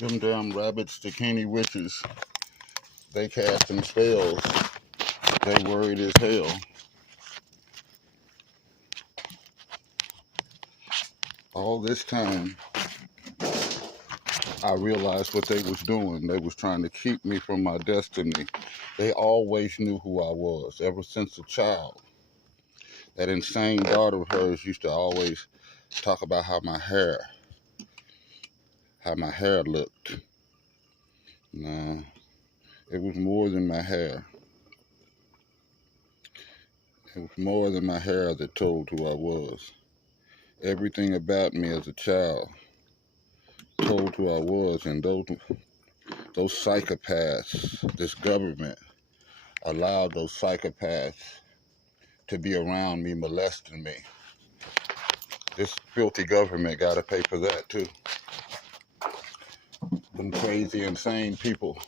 Them damn rabbits, the candy witches, they casting spells. They worried as hell. All this time, I realized what they was doing. They was trying to keep me from my destiny. They always knew who I was, ever since a child. That insane daughter of hers used to always talk about how my hair looked. Nah, it was more than my hair. It was more than my hair that told who I was. Everything about me as a child told who I was, and those psychopaths, this government allowed those psychopaths to be around me, molesting me. This filthy government got to pay for that too. Them crazy, insane people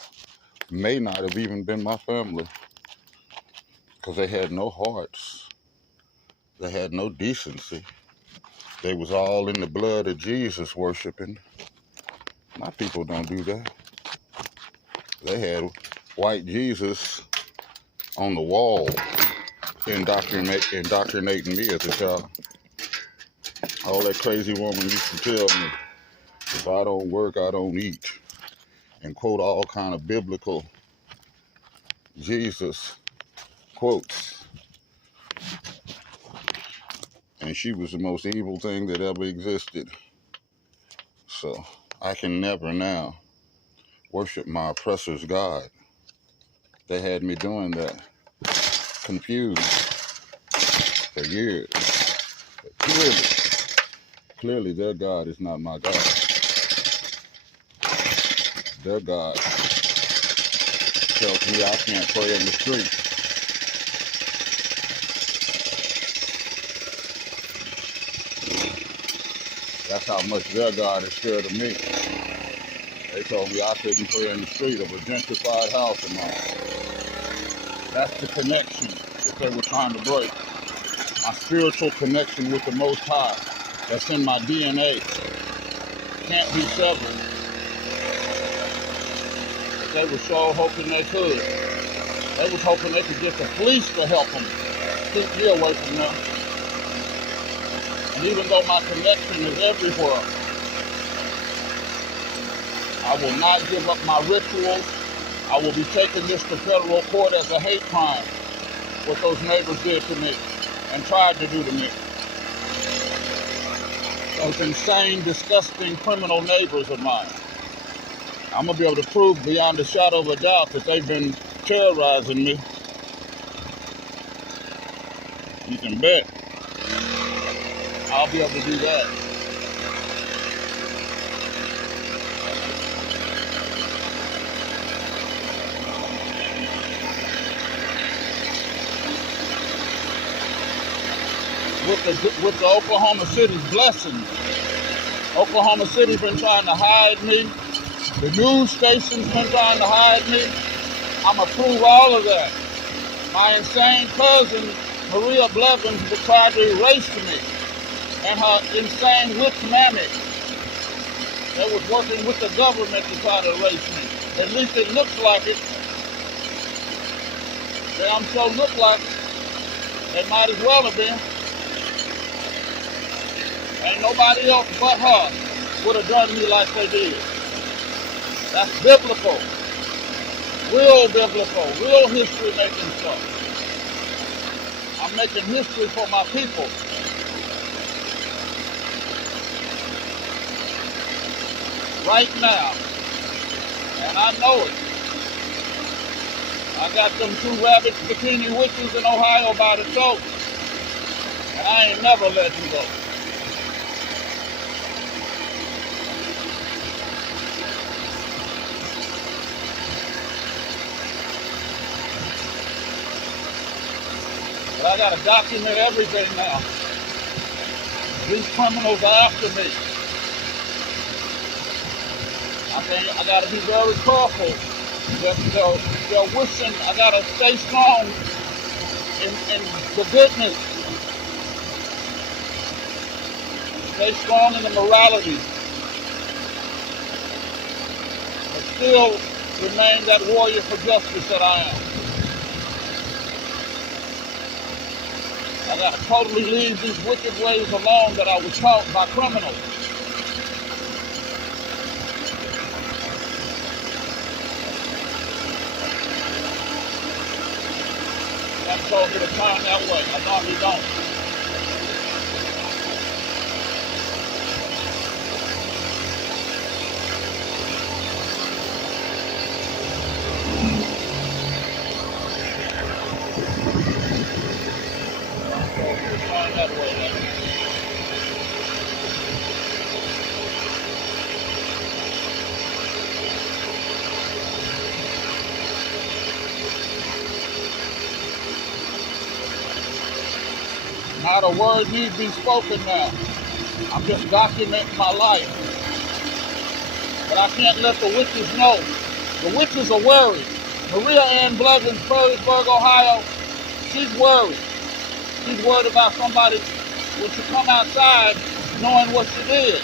may not have even been my family, because they had no hearts. They had no decency. They was all in the blood of Jesus worshiping. My people don't do that. They had white Jesus on the wall indoctrinating me as a child. All that crazy woman used to tell me, if I don't work, I don't eat. And quote all kind of biblical Jesus quotes. And she was the most evil thing that ever existed. So I can never now worship my oppressor's God. They had me doing that, confused for years. But clearly their God is not my God. Their God tells me I can't pray in the street. That's how much their God is scared of me. They told me I couldn't pray in the street of a gentrified house of mine. That's the connection that they were trying to break. My spiritual connection with the Most High that's in my DNA can't be severed. But they were so hoping they could. They was hoping they could get the police to help them keep me away from them. And even though my connection is everywhere, I will not give up my rituals. I will be taking this to federal court as a hate crime, what those neighbors did to me and tried to do to me. Those insane, disgusting, criminal neighbors of mine. I'm going to be able to prove beyond a shadow of a doubt that they've been terrorizing me. You can bet I'll be able to do that. With the Oklahoma City's blessings. Oklahoma City's been trying to hide me. The news station's been trying to hide me. I'm going to prove all of that. My insane cousin, María Blevans, tried to erase me. And her insane witch mammy that was working with the government to try to erase me. At least it looks like it. Damn sure look like it. They might as well have been. Ain't nobody else but her would have done me like they did. That's biblical. Real biblical. Real history making stuff. I'm making history for my people. Right now. And I know it. I got them 2 rabbit bikini witches in Ohio by the throat. And I ain't never letting go. But I gotta document everything now. These criminals are after me. I gotta be very careful. They're wishing I gotta stay strong in the goodness. Stay strong in the morality. still remain that warrior for justice that I am. I got to totally leave these wicked ways alone that I was taught by criminals. God told me to turn that way. I normally don't. Turn that way. Not a word need be spoken now. I'm just documenting my life. But I can't let the witches know. The witches are worried. Maria Ann Blevans, Perrysburg, Ohio, she's worried. She's worried about somebody when she come outside knowing what she did.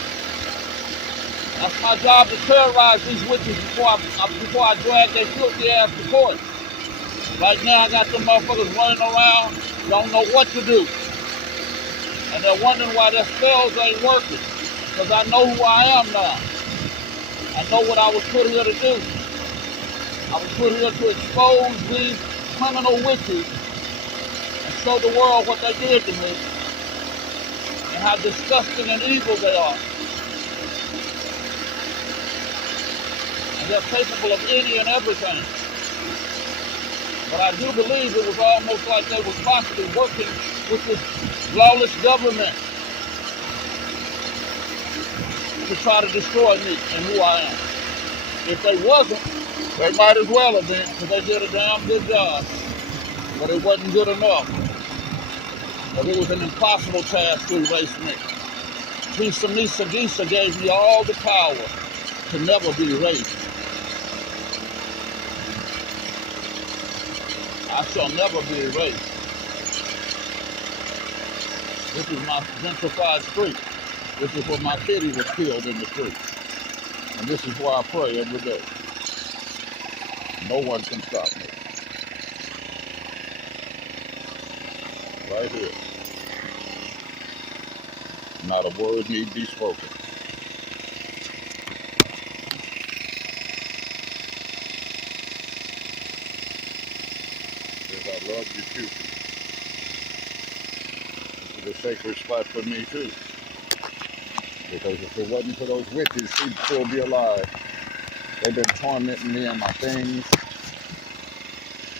That's my job, to terrorize these witches before I drag their filthy ass to court. Right now I got them motherfuckers running around, don't know what to do. And they're wondering why their spells ain't working. Because I know who I am now. I know what I was put here to do. I was put here to expose these criminal witches and show the world what they did to me and how disgusting and evil they are. And they're capable of any and everything. But I do believe it was almost like they were constantly working with this lawless government to try to destroy me and who I am. If they wasn't, they might as well have been, because they did a damn good job. But it wasn't good enough. But it was an impossible task to erase me. Pisa Misa Gisa gave me all the power to never be erased. I shall never be erased. This is my gentrified street. This is where my kitty was killed, in the street. And this is where I pray every day. No one can stop me. Right here. Not a word need be spoken. Because I love you too. This is a sacred spot for me too. Because if it wasn't for those witches, she'd still be alive. They've been tormenting me and my things,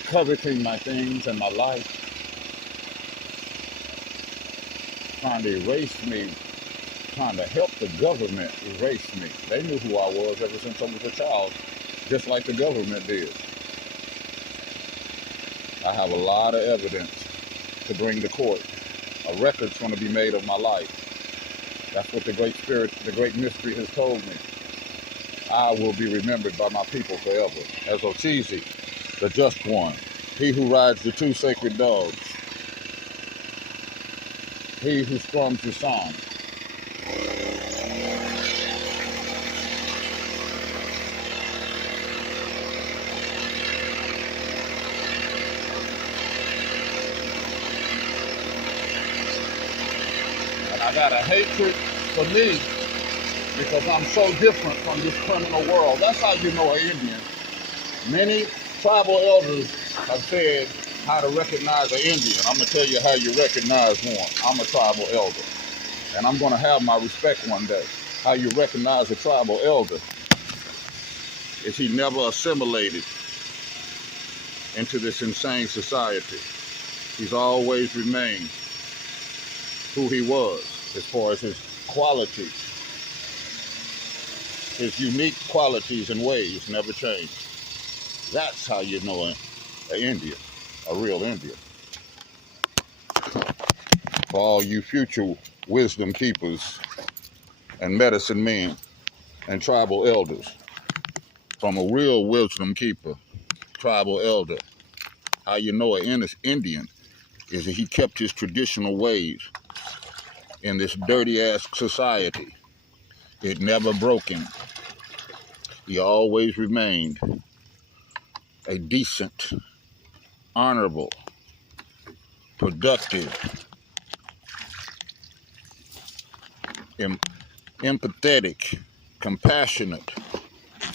coveting my things and my life, trying to erase me, trying to help the government erase me. They knew who I was ever since I was a child, just like the government did. I have a lot of evidence to bring to court. A record's going to be made of my life. That's what the Great Spirit, the Great Mystery has told me. I will be remembered by my people forever as Ochizi, the Just One, he who rides the two sacred dogs, he who strums the song. And I got a hatred for me because I'm so different from this criminal world. That's how you know an Indian. Many tribal elders have said how to recognize an Indian. I'm going to tell you how you recognize one. I'm a tribal elder. And I'm going to have my respect one day. How you recognize a tribal elder is he never assimilated into this insane society. He's always remained who he was as far as his qualities. His unique qualities and ways never changed. That's how you know an Indian, a real Indian. For all you future wisdom keepers and medicine men and tribal elders, from a real wisdom keeper, tribal elder, how you know an Indian is that he kept his traditional ways in this dirty ass society. It never broke him. He always remained a decent, honorable, productive, empathetic, compassionate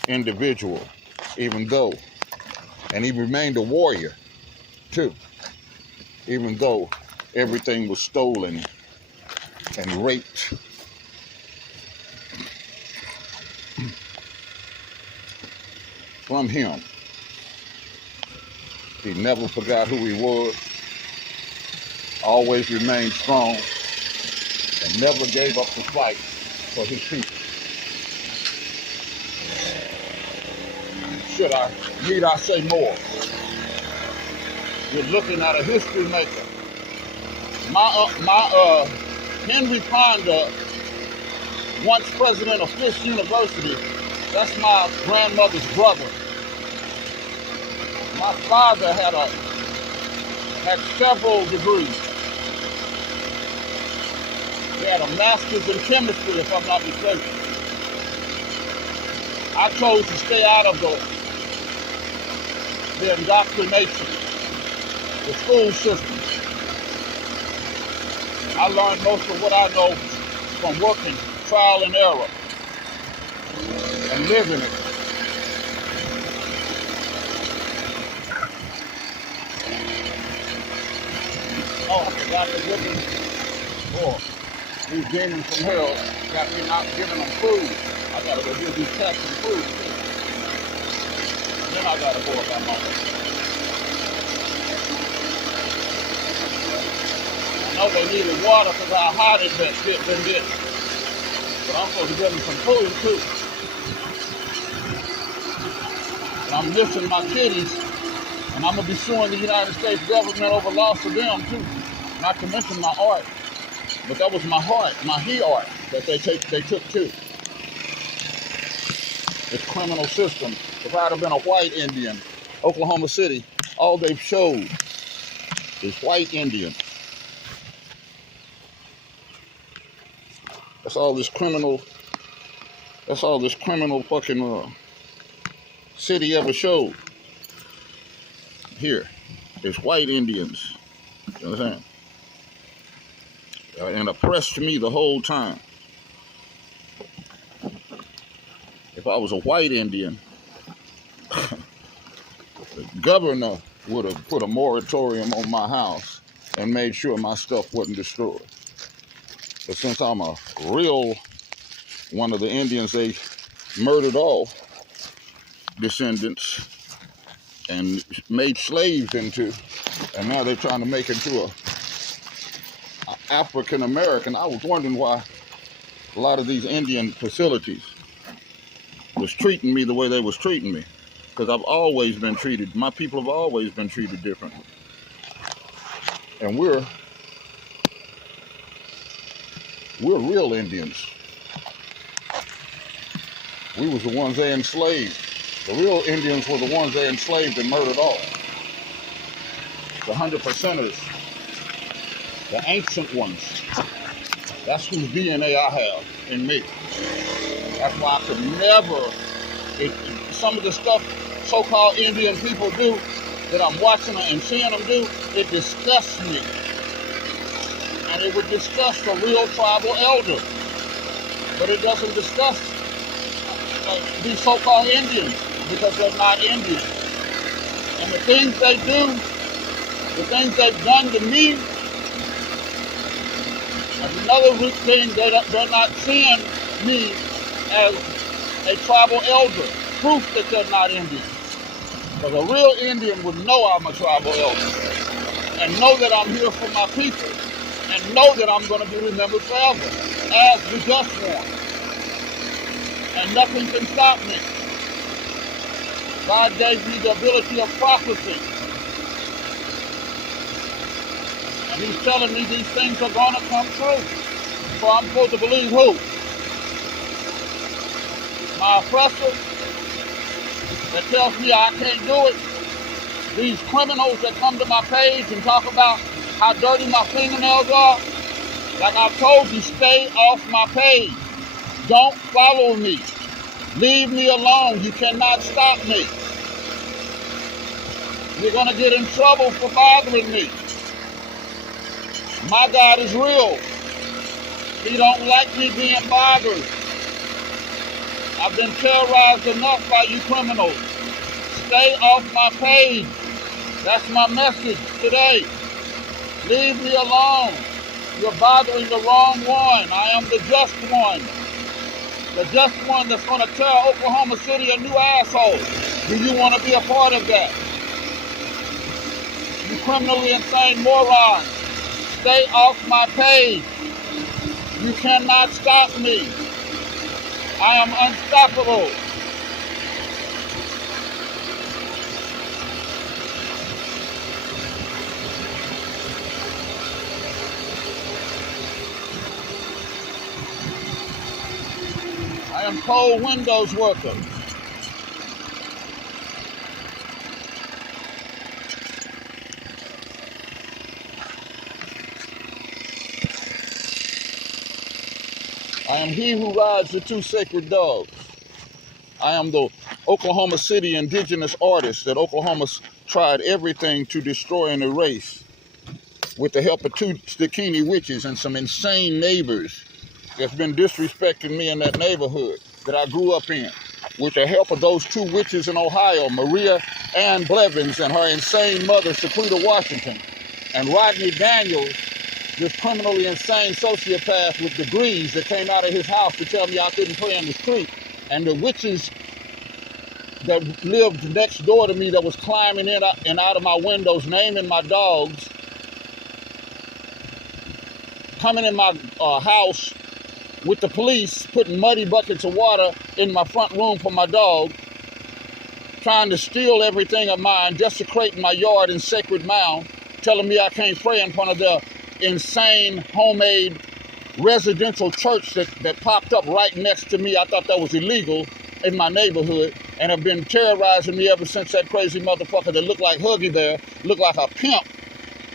individual, and he remained a warrior too, even though everything was stolen and raped. From him. He never forgot who he was, always remained strong, and never gave up the fight for his people. Need I say more? You're looking at a history maker. Henry Fonda, once president of Fisk University, that's my grandmother's brother. My father had several degrees. He had a master's in chemistry, if I'm not mistaken. I chose to stay out of the indoctrination, the school system. I learned most of what I know from working, trial and error, and living it. Oh, I forgot to give them, these demons from hell got me not giving them food. I gotta go give these cats some food. Then I gotta go about my way. I know they needed water because how hot it been getting. But I'm supposed to give them some food too. And I'm missing my kitties, and I'm gonna be suing the United States government over loss of them too. Not to mention my art. But that was my heart, my art that they took too. This criminal system. If I'd have been a white Indian, Oklahoma City, all they've showed is white Indians. That's all this criminal fucking city ever showed. Here, is white Indians. You understand? And oppressed me the whole time. If I was a white Indian, the governor would have put a moratorium on my house and made sure my stuff wasn't destroyed. But since I'm a real one of the Indians they murdered all descendants and made slaves into, and now they're trying to make into a African American. I was wondering why a lot of these Indian facilities was treating me the way they was treating me, because I've always been treated, my people have always been treated differently. And we're real Indians. We was the ones they enslaved. The real Indians were the ones they enslaved and murdered off. The 100%ers, the ancient ones. That's whose DNA I have in me. That's why I could never, some of the stuff so-called Indian people do that I'm watching and seeing them do, it disgusts me. And it would disgust a real tribal elder. But it doesn't disgust these so-called Indians because they're not Indians. And the things they do, the things they've done to me, another thing, they're not seeing me as a tribal elder, proof that they're not Indians. Because a real Indian would know I'm a tribal elder and know that I'm here for my people and know that I'm going to be remembered forever as the just one. And nothing can stop me. God gave me the ability of prophecy. And he's telling me these things are going to come true. So I'm supposed to believe who? My oppressor that tells me I can't do it? These criminals that come to my page and talk about how dirty my fingernails are? Like I've told you, stay off my page. Don't follow me. Leave me alone. You cannot stop me. You're going to get in trouble for bothering me. My God is real. He don't like me being bothered. I've been terrorized enough by you criminals. Stay off my page. That's my message today. Leave me alone. You're bothering the wrong one. I am the just one. The just one that's going to tell Oklahoma City a new asshole. Do you want to be a part of that? You criminally insane morons. Stay off my page. You cannot stop me. I am unstoppable. I am cold windows worker. I am he who rides the two sacred dogs. I am the Oklahoma City indigenous artist that Oklahoma's tried everything to destroy and erase with the help of two Stikini witches and some insane neighbors that's been disrespecting me in that neighborhood that I grew up in. With the help of those two witches in Ohio, María and Blevans and her insane mother, Sequita Washington, and Rodney Daniels, this criminally insane sociopath with degrees that came out of his house to tell me I couldn't play in the street, and the witches that lived next door to me that was climbing in and out of my windows, naming my dogs, coming in my house with the police, putting muddy buckets of water in my front room for my dog, trying to steal everything of mine, desecrating my yard and sacred mound, telling me I can't pray in front of their insane homemade residential church that popped up right next to me. I thought that was illegal in my neighborhood, and have been terrorizing me ever since. That crazy motherfucker that looked like Huggy Bear, looked like a pimp.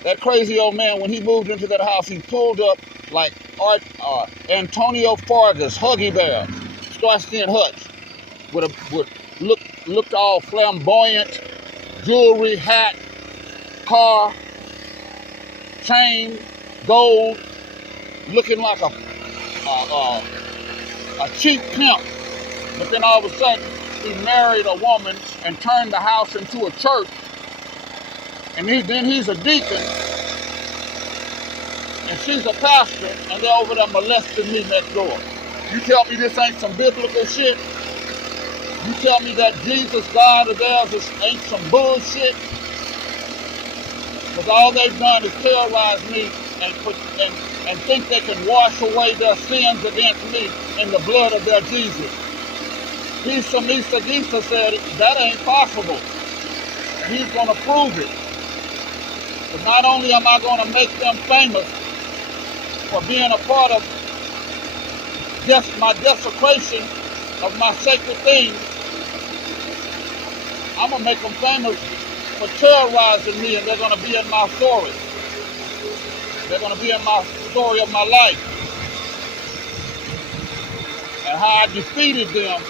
That crazy old man, when he moved into that house, he pulled up like Antonio Fargas, Huggy Bear, Starsky and Hutch, looked all flamboyant, jewelry, hat, car, chain, gold, looking like a cheap pimp. But then all of a sudden, he married a woman and turned the house into a church. And then he's a deacon, and she's a pastor, and they're over there molesting me next door. You tell me this ain't some biblical shit? You tell me that Jesus, God of theirs, ain't some bullshit? Because all they've done is terrorize me and think they can wash away their sins against me in the blood of their Jesus. Gisa Misa Gisa said that ain't possible. And he's going to prove it. But not only am I going to make them famous for being a part of my desecration of my sacred things, I'm going to make them famous for terrorizing me, and they're going to be in my story. They're going to be in my story of my life. And how I defeated them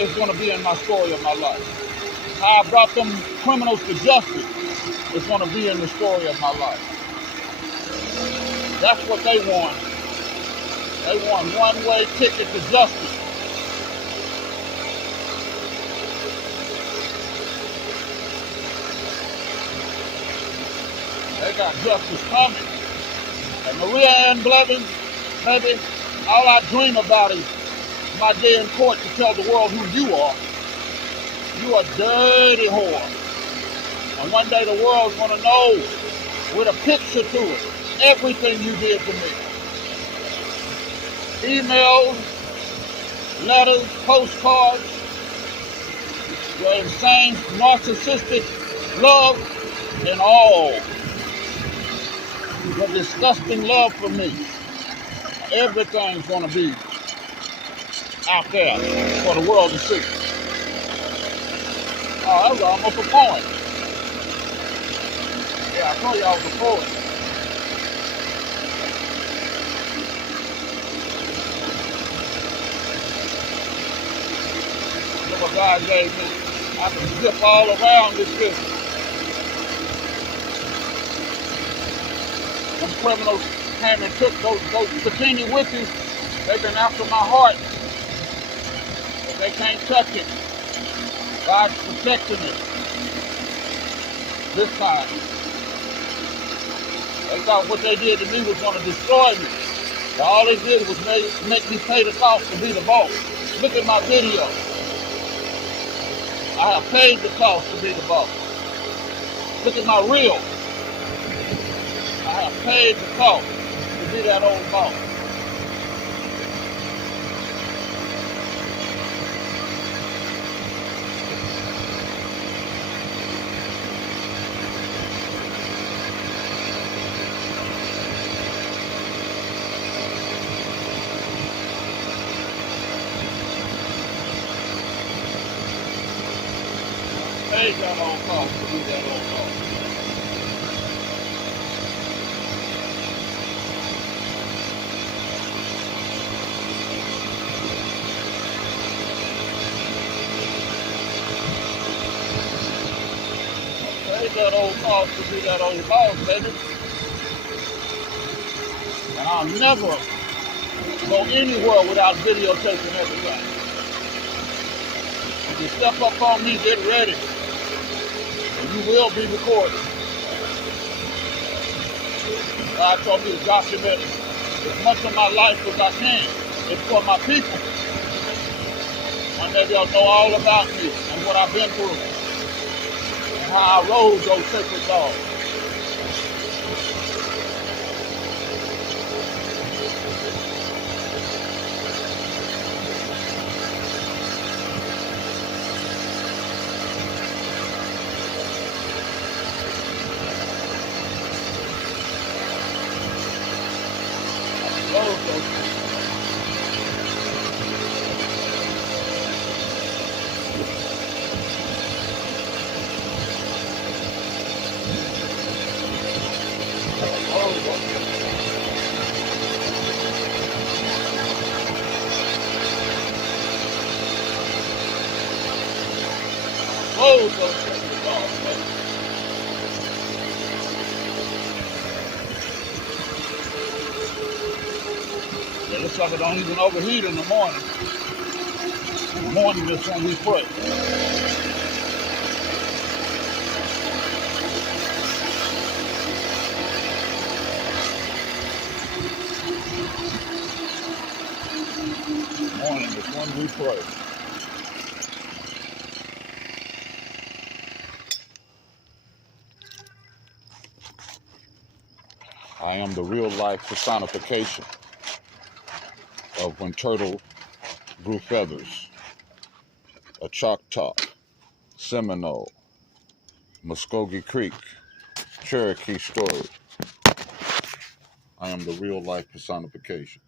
is going to be in my story of my life. How I brought them criminals to justice is going to be in the story of my life. That's what they want. They want one-way ticket to justice. They got justice coming. And María and Blevans, baby, all I dream about is my day in court to tell the world who you are. You a dirty whore. And one day the world's gonna know with a picture to it everything you did to me. Emails, letters, postcards, your insane narcissistic love, and all your disgusting love for me. Everything's gonna be out there for the world to see. Oh, that was almost a poem. Yeah, I told you I was a poet. than what God gave me. I can zip all around this business. Some criminals came and took those bikini witches. They've been after my heart. But they can't touch it. God's protecting it. This time. They thought what they did to me was going to destroy me. But all they did was make me pay the cost to be the boss. Look at my video. I have paid the cost to be the boss. Look at my reel. I have paid the cost to be that old boss. Paid that old cost to be that old boss. That old cost to be that old boss, baby. And I'll never go anywhere without videotaping everything. If you step up on me, get ready. And you will be recorded. God told me to document as much of my life as I can. It's for my people. One day they'll know all about me and what I've been through. How I rode those sacred dogs. It looks like it don't even overheat in the morning. In the morning is when we pray. Morning is when we pray. I am the real life personification of when turtle grew feathers, a Choctaw, Seminole, Muskogee Creek, Cherokee story. I am the real life personification.